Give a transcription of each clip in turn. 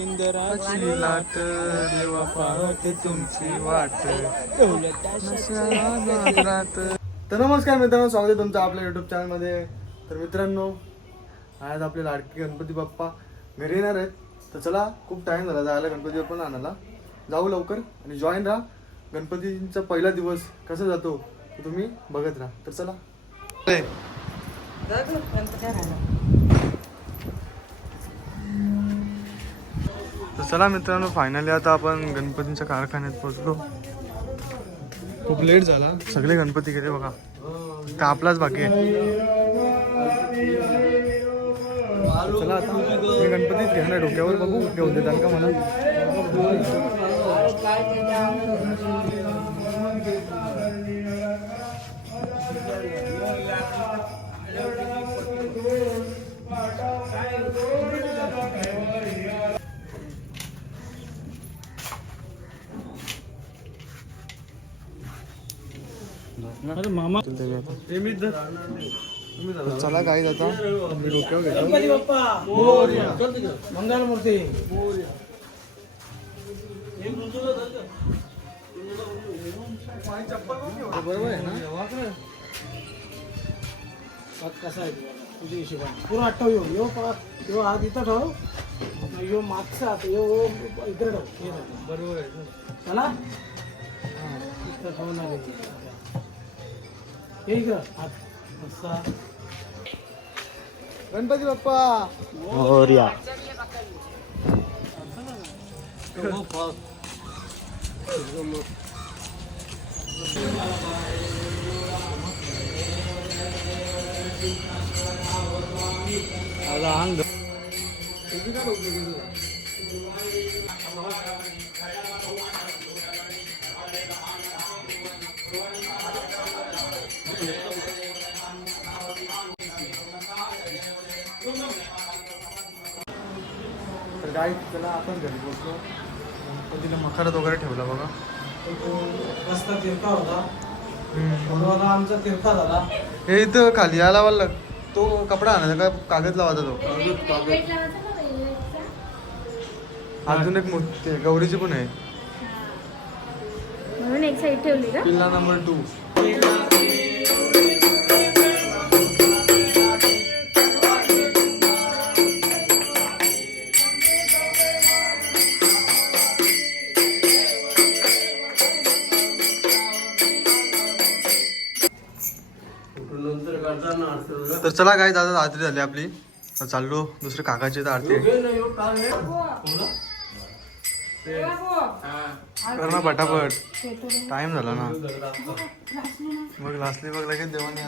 इंदराची लाट देवा पाहते तुमची वाट. तर नमस्कार मित्रांनो स्वागत आहे तुमचं आपल्या युट्यूब चॅनलमध्ये तर मित्रांनो आज आपले लाडके गणपती बाप्पा घरी येणार आहेत. तर चला खूप टाइम झाला जायला गणपती बाप्पा आणायला. जाऊ लवकर आणि जॉईन राहा. गणपतीचा पहिला दिवस कसा जातो तुम्ही बघत राहा. तर चला. तर चला मित्रांनो फायनली आता आपण गणपतीच्या कारखान्यात पोहोचलो. खूप लेट झाला. सगळे गणपती गेले बघा. तर आपलाच बाकी आहे. चला आता मी गणपतीच घेणार डोक्यावर बघू घेऊन देतात का मला तर चला काय बाप्पा. मंगलमूर्ती. बरोबर आहे ना? कसा आहे तुझा? तुझ्या हिशोबाने पूर्ण आठव येऊ यो पा यो हात इथं ठेव. यो मागचा हात. यो इकडे ठेव. बरोबर आहे चला. हा, इथं ठेवून गणपती बाप्पा आता अंग काय चला आपण घरी पोहोचलो गणपतीला मखरात वगैरे ठेवला बघा. रस्ता तिरका होता. आमचा तिरका झाला. हे इथं खाली आला वाला तो कपडा आणायचा का? कागद लावायचा तो. अजून एक मोठे गौरीची पण आहे. म्हणून एक साईड ठेवली का? पिल्ला नंबर टू तर चला काय दादा आरती झाली आपली. चाललो दुसरे काकाची तर आरती. कर ना पटापट. टाइम झाला ना. मग लासली बघ लगेच देवाने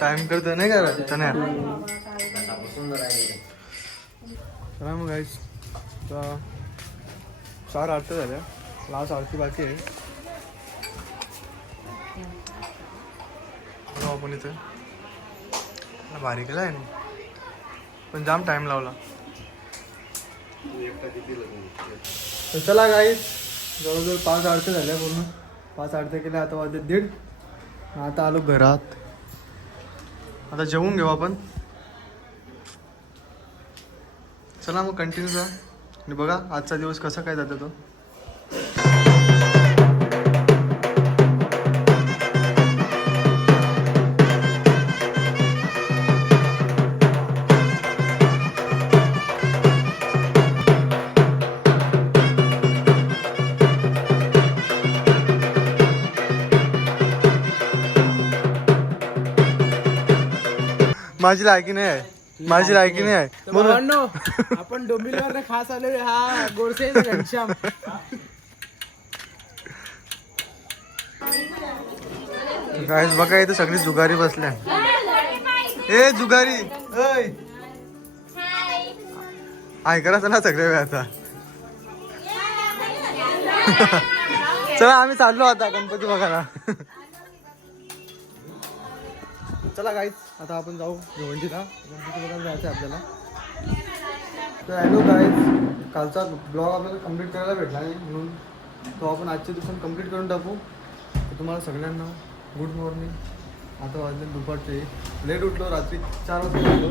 टाइम करतो नाही का चण्या चला मग गाईस आता चार आरती झाल्या. लास्ट आरती बाकी आहे. आपण इथे. भारी केला आहे ना. पण जाम टाइम लावला. तर चला गाईस जवळजवळ पाच आरती झाल्या पूर्ण. पाच आरती केल्या आता वाजले दीड. आता आलो घरात. आता जेवून घेऊ आपण. चला मग कंटिन्यू जा आणि बघा आजचा दिवस कसा काय जातो तो. माझी लायकी नाही आहे. माझी लायकी नाही आहे. म्हणून भावांनो आपण डोंबिवलीवर खास आलोय हा गोडसे घनश्याम. गाईस बघा इथे सगळी जुगारी बसल्या. ए जुगारी! ऐ! ऐकला चला सगळे वेळ आता. चला आम्ही चाललो आता गणपती बघायला. चला गाईच आता आपण जाऊ भिवंडीला. गणपती जायचं आहे आपल्याला. तर हॅलो गाईज कालचा ब्लॉग आपल्याला कंप्लीट करायला भेटला नाही म्हणून तो आपण आजच्या दिवसात कंप्लीट करून टाकू. तर तुम्हाला सगळ्यांना गुड मॉर्निंग आता वाजले दुपारचे लेट उठलो रात्री चार वाजता उठलो.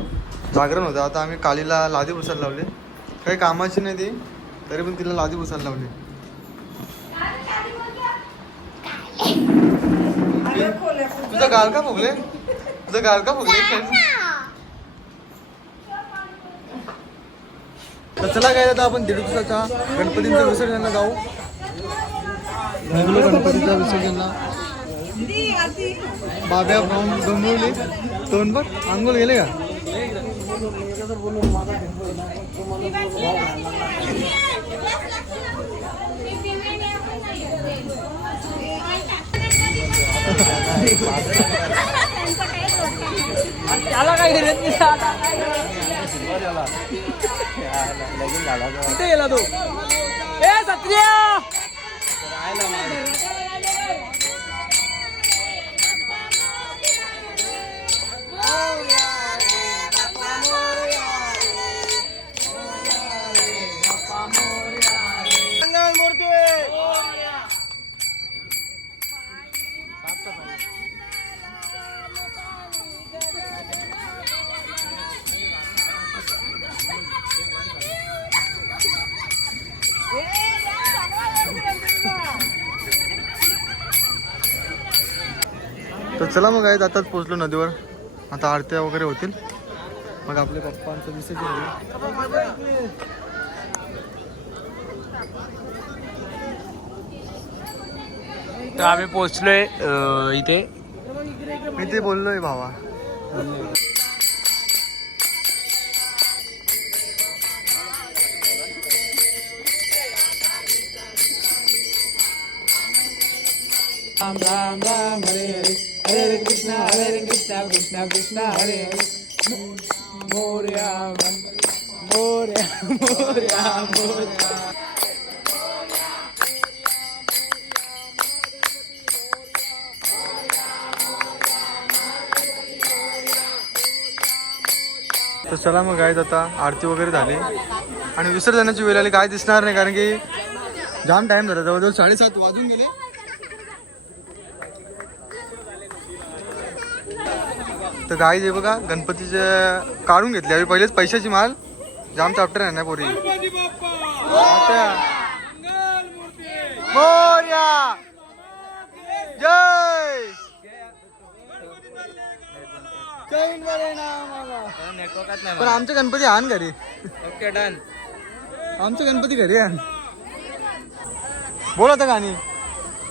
जागरण होतं. आता आम्ही कालीला लादी पुसायला लावले. काही कामाची नाही ती तरी पण तिला लादी पुसायला लावली. तुझं गाल का फुगले गाल का फुगले तर चला काय आता आपण दीड दिवसाच्या गणपतीच्या विसर्जनला जाऊ. निघलो गणपतीच्या विसर्जनला बाब्या भाऊन डोंबिवली तोंड बघ आंघोळ गेले का? काय आता कुठे गेला तो? ए सत्रिया! चला मग आहेत आताच पोहोचलो नदीवर. आता आरत्या वगैरे होतील. मग आपल्या पप्पांचं होईल तर आम्ही पोहोचलोय इथे. मी ते बोललोय भावा. राम राम राम हरे हरे. हरे हरे कृष्णा हरे कृष्णा कृष्णा कृष्णा हरे हरे मोर्या मोर्या मोर्या मोर्या तर चला मग गायत आता आरती वगैरे झाली. आणि विसर्जनाची वेळ आली काय दिसणार नाही कारण की जाम टाइम झाला. जवळजवळ साडेसात वाजून गेले. तर गाई जे बघा गणपतीचे काढून घेतले. आम्ही पहिलेच पैशाची माल. जाम चाप्टर आहे ना पोरी. मोरया! जय! पण आमचे गणपती आण घरी. ओके डन आमचं गणपती घरी आण. बोल आता गाणी.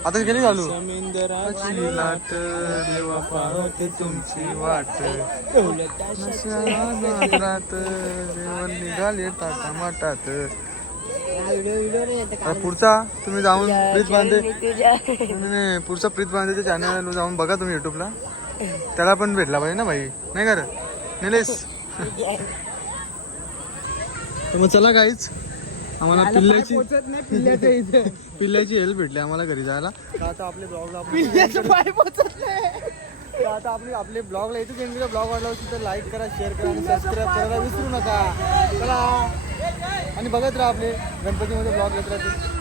आता गेली चालू? अशी लाट देवा पाहते तुमची वाट. रात देवा निघाले टाटा माटात आता पुढचा तुम्ही जाऊन प्रीत बांधे. नाही, नाही, पुढचा प्रीत बांधे चॅनल जाऊन बघा तुम्ही युट्यूबला त्याला पण भेटला पाहिजे ना भाई. नाही का रे? निलेश. तर मग चला काहीच आम्हाला पिल्ल्याची पिल्ल्याची हेल्प भेटली आम्हाला घरी जायला. आता आपले ब्लॉग आता आपले आपले ब्लॉगला इथे जेंगीला ब्लॉग वाढला असेल तर लाईक करा शेअर करा आणि सबस्क्राईब करायला विसरू नका. चला. आणि बघत राहा आपले गणपतीमध्ये ब्लॉग येत राहतील.